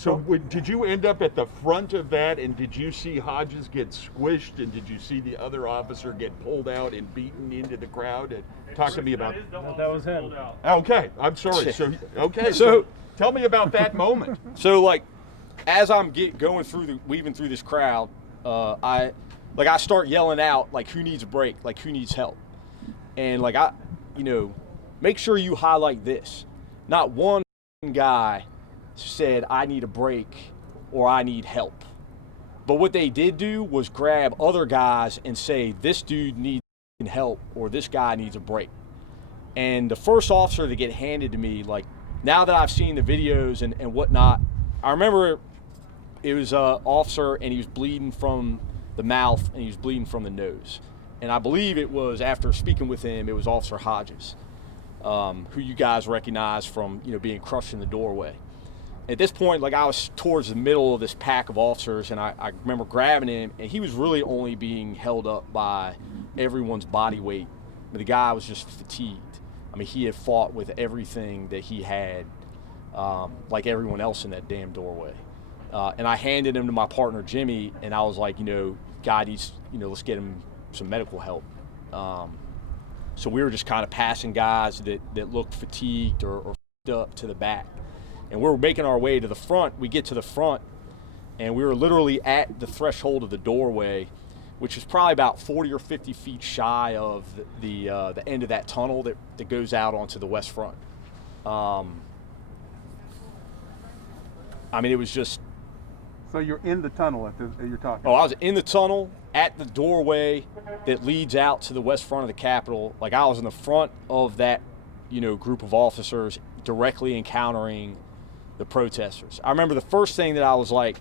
So did you end up at the front of that, and did you see Hodges get squished, and did you see the other officer get pulled out and beaten into the crowd? And talk to me about that was him. Okay, I'm sorry. So tell me about that moment. So like, as I'm weaving through this crowd, I start yelling out like, who needs a break? Like, who needs help? And like, make sure you highlight this. Not one guy said I need a break or I need help. But what they did do was grab other guys and say, this dude needs help or this guy needs a break. And the first officer to get handed to me, like, now that I've seen the videos and whatnot, I remember it was an officer and he was bleeding from the mouth and he was bleeding from the nose. And I believe it was, after speaking with him, it was Officer Hodges, who you guys recognize from, being crushed in the doorway. At this point, like, I was towards the middle of this pack of officers, and I remember grabbing him, and he was really only being held up by everyone's body weight. But the guy was just fatigued. I mean, he had fought with everything that he had, like everyone else in that damn doorway. And I handed him to my partner, Jimmy, and I was like, God needs, let's get him some medical help. So we were just kind of passing guys that looked fatigued or up to the back. And we were making our way to the front. We get to the front, and we were literally at the threshold of the doorway, which is probably about 40 or 50 feet shy of the end of that tunnel that goes out onto the west front. I mean, it was just... So you're in the tunnel you're talking about? I was in the tunnel at the doorway that leads out to the west front of the Capitol. Like, I was in the front of that, group of officers directly encountering the protesters. I remember the first thing that I was like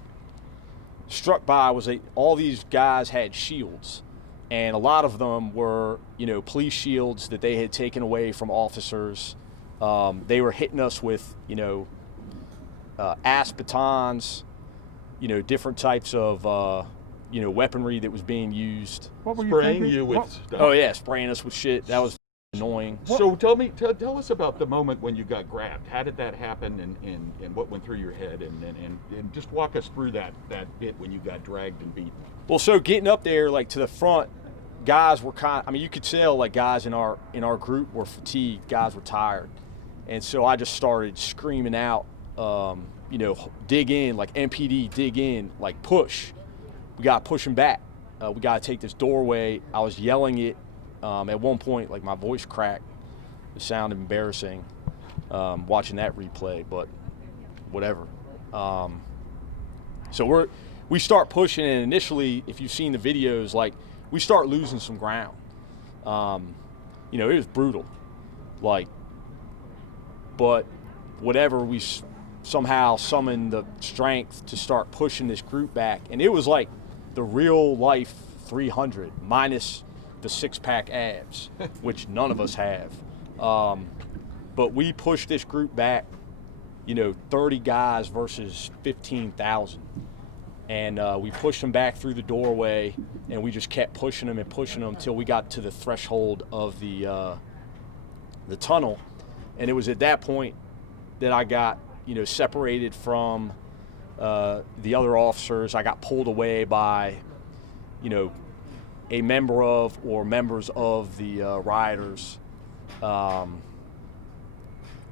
struck by was that all these guys had shields, and a lot of them were, police shields that they had taken away from officers. They were hitting us with, ass batons, different types of, weaponry that was being used. What were spraying you with stuff? Oh yeah, spraying us with shit. That was annoying. So tell us about the moment when you got grabbed. How did that happen, and what went through your head, and just walk us through that bit when you got dragged and beaten. Well, so getting up there, like, to the front, guys were you could tell, like, guys in our group were fatigued, guys were tired. And so I just started screaming out, dig in, like, MPD, dig in, like, push. We got to push them back. We got to take this doorway. I was yelling it. At one point, like, my voice cracked. It sounded embarrassing watching that replay, but whatever. So we start pushing, and initially, if you've seen the videos, like, we start losing some ground. It was brutal. Like, but whatever, we somehow summoned the strength to start pushing this group back. And it was like the real life 300 minus the six-pack abs, which none of us have. But we pushed this group back, 30 guys versus 15,000. And we pushed them back through the doorway, and we just kept pushing them until we got to the threshold of the tunnel. And it was at that point that I got, separated from the other officers. I got pulled away by, a member of or members of the rioters,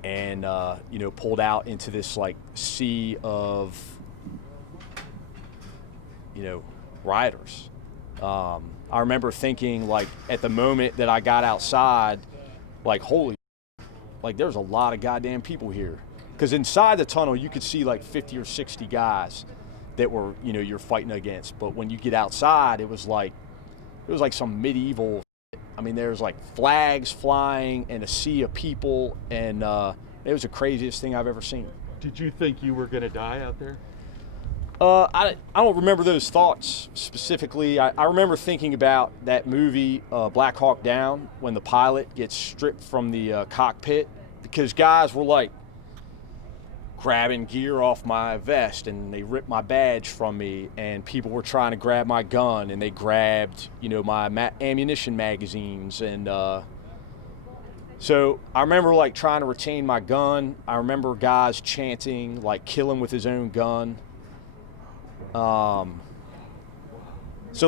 and pulled out into this, like, sea of rioters. I remember thinking, like, at the moment that I got outside, like, holy, like, there's a lot of goddamn people here. Because inside the tunnel you could see like 50 or 60 guys that were, you're fighting against. But when you get outside, it was like some medieval shit. I mean, there's like flags flying and a sea of people, and it was the craziest thing I've ever seen. Did you think you were going to die out there? I don't remember those thoughts specifically. I remember thinking about that movie, Black Hawk Down, when the pilot gets stripped from the cockpit, because guys were like grabbing gear off my vest, and they ripped my badge from me, and people were trying to grab my gun, and they grabbed, my ammunition magazines, and So I remember like trying to retain my gun. I remember guys chanting, like kill him with his own gun. So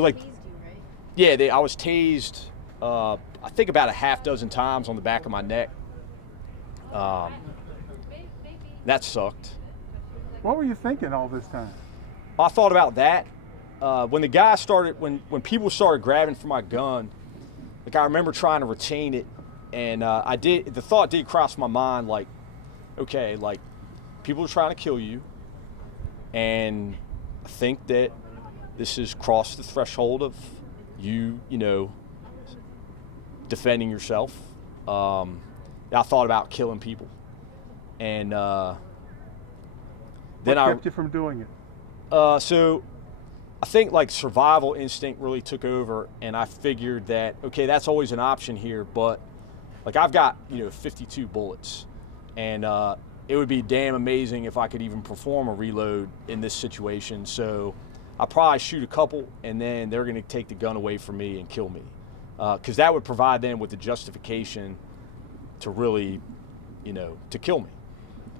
like, Tased you, right? yeah, I was tased, I think about a half dozen times on the back of my neck. That sucked. What were you thinking all this time? I thought about that. When the guy started, when people started grabbing for my gun, like I remember trying to retain it, and the thought did cross my mind, like, okay, like people are trying to kill you, and I think that this has crossed the threshold of you know, defending yourself. I thought about killing people, and What then kept you from doing it? So I think like survival instinct really took over, and I figured that, okay, that's always an option here, but like I've got, 52 bullets, and it would be damn amazing if I could even perform a reload in this situation. So I'll probably shoot a couple, and then they're gonna take the gun away from me and kill me. Because that would provide them with the justification to really, to kill me.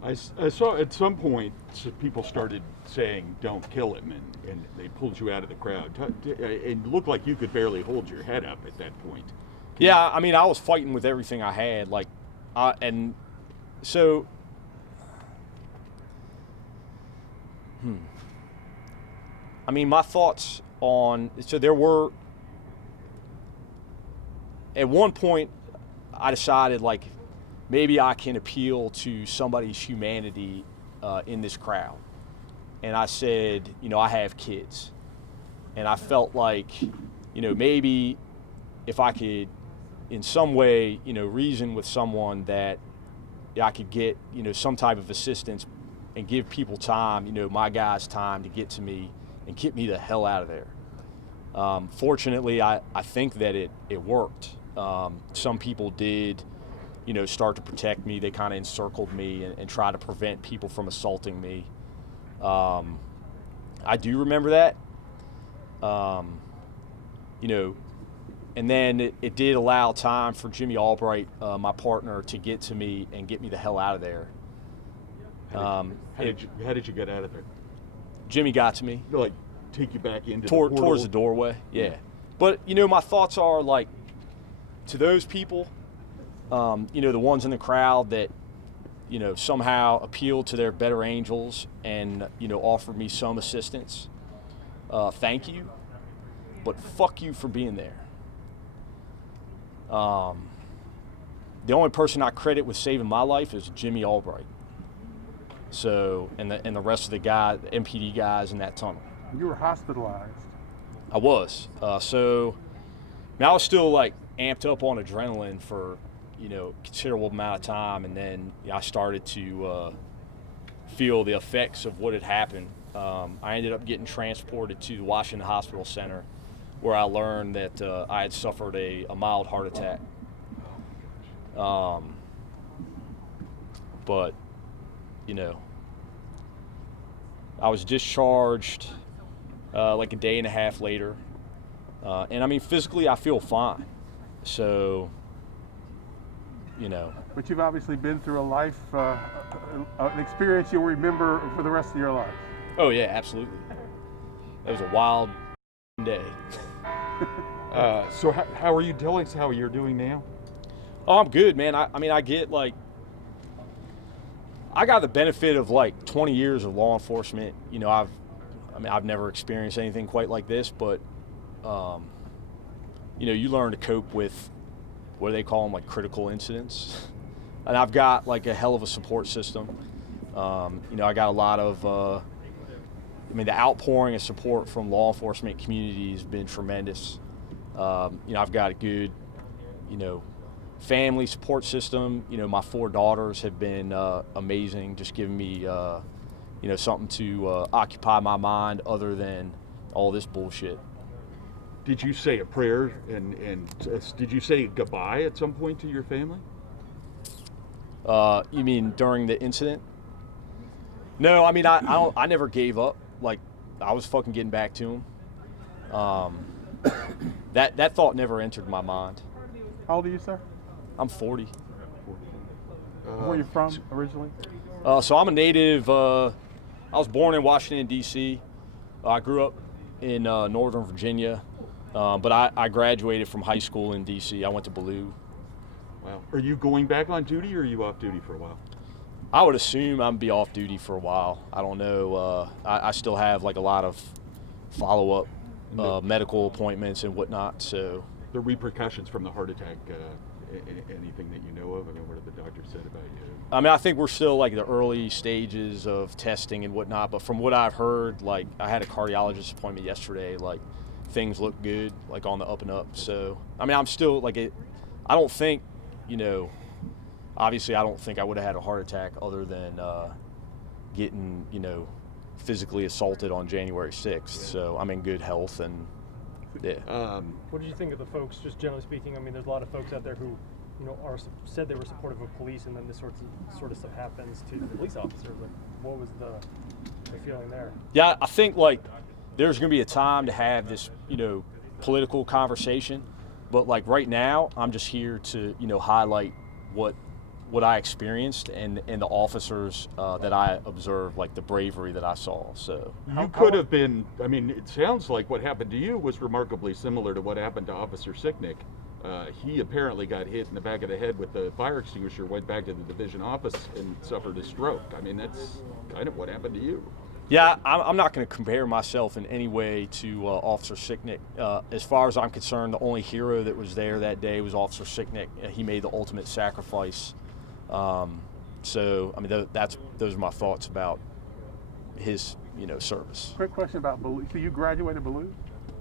I saw at some point people started saying, "Don't kill him," and they pulled you out of the crowd. It looked like you could barely hold your head up at that point. Yeah, I mean, I was fighting with everything I had, and so, I mean, my thoughts on, so there were, at one point, I decided, like, maybe I can appeal to somebody's humanity in this crowd. And I said, I have kids. And I felt like, maybe if I could, in some way, reason with someone that I could get, some type of assistance and give people time, my guys time to get to me and get me the hell out of there. Fortunately, I think that it worked. Some people did, start to protect me. They kind of encircled me and try to prevent people from assaulting me. I do remember that. And then it did allow time for Jimmy Albright, my partner, to get to me and get me the hell out of there. How did you get out of there? Jimmy got to me. Like, take you back into towards the doorway, yeah. But, my thoughts are, like, to those people, the ones in the crowd that, somehow appealed to their better angels and, offered me some assistance, thank you, but fuck you for being there. The only person I credit with saving my life is Jimmy Albright. So, and the rest of the MPD guys in that tunnel. You were hospitalized. I was. So, I was still like amped up on adrenaline for, considerable amount of time, and then I started to feel the effects of what had happened. I ended up getting transported to the Washington Hospital Center, where I learned that I had suffered a mild heart attack. But, I was discharged like a day and a half later. And I mean, physically, I feel fine. So, But you've obviously been through a life, an experience you'll remember for the rest of your life. Oh, yeah, absolutely. That was a wild day. So how are you? Tell us how you're doing now. Oh, I'm good, man. I mean, I get like, I got the benefit of like 20 years of law enforcement. I've never experienced anything quite like this, but, you learn to cope with what do they call them, like critical incidents. And I've got like a hell of a support system. I got a lot of, the outpouring of support from law enforcement community has been tremendous. I've got a good, family support system. My 4 daughters have been amazing, just giving me, something to occupy my mind other than all this bullshit. Did you say a prayer and did you say goodbye at some point to your family? You mean during the incident? No, I mean, I never gave up. Like, I was fucking getting back to him. That thought never entered my mind. How old are you, sir? I'm 40. Where are you from originally? So I'm a native. I was born in Washington, D.C. I grew up in Northern Virginia, but I graduated from high school in D.C. I went to Ballou. Wow. Are you going back on duty, or are you off duty for a while? I would assume I'm be off duty for a while. I don't know. I still have like a lot of follow-up medical appointments and whatnot. So The repercussions from the heart attack, anything that you know of? I mean, what have the doctors said about you? I mean, I think we're still like the early stages of testing and whatnot. But from what I've heard, like I had a cardiologist appointment yesterday. Like things look good, like on the up and up. So I mean, I'm still like it. I don't think, obviously, I don't think I would have had a heart attack other than getting, physically assaulted on January 6th. Yeah. So I'm in good health and, yeah. What did you think of the folks, just generally speaking? I mean, there's a lot of folks out there who, said they were supportive of police, and then this sort of stuff happens to the police officers. Like, what was the feeling there? Yeah, I think like there's going to be a time to have this, political conversation. But like right now, I'm just here to, highlight what I experienced and the officers that I observed, like the bravery that I saw. So you could have been. I mean, it sounds like what happened to you was remarkably similar to what happened to Officer Sicknick. He apparently got hit in the back of the head with the fire extinguisher, went back to the division office, and suffered a stroke. I mean, that's kind of what happened to you. Yeah, I'm not going to compare myself in any way to Officer Sicknick. As far as I'm concerned, the only hero that was there that day was Officer Sicknick. He made the ultimate sacrifice. So, I mean, those are my thoughts about his, service. Quick question about Ballou. So you graduated Ballou?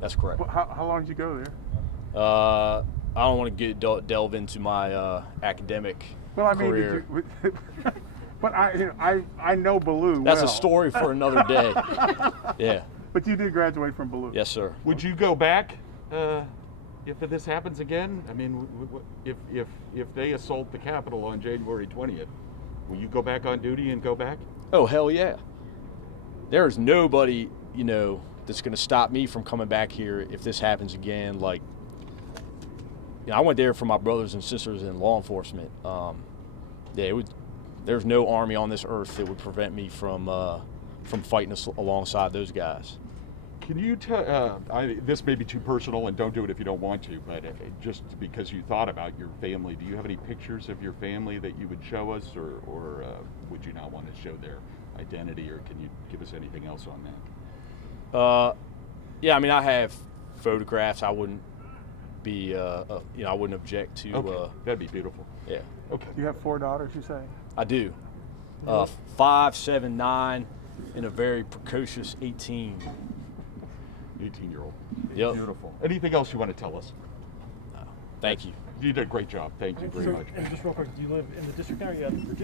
That's correct. How long did you go there? I don't want to delve into my academic career. But I know Ballou. That's well. a story for another day. Yeah. But you did graduate from Ballou. Yes, sir. Would you go back if this happens again? I mean, if they assault the Capitol on January 20th, will you go back on duty and go back? Oh, hell yeah. There is nobody, that's going to stop me from coming back here if this happens again. Like, I went there for my brothers and sisters in law enforcement. There's no army on this earth that would prevent me from fighting alongside those guys. Can you tell, this may be too personal, and don't do it if you don't want to, but just because you thought about your family, do you have any pictures of your family that you would show us, or would you not want to show their identity, or can you give us anything else on that? Yeah, I mean, I have photographs. I wouldn't be, I wouldn't object to. Okay. That'd be beautiful. Yeah. Okay. You have 4 daughters, you say? I do. 5, 7, 9, and a very precocious 18. 18-year-old. Yep. Beautiful. Anything else you want to tell us? Thank you. You did a great job. Thank you very much. And just real quick, do you live in the district now, or are you out in Virginia?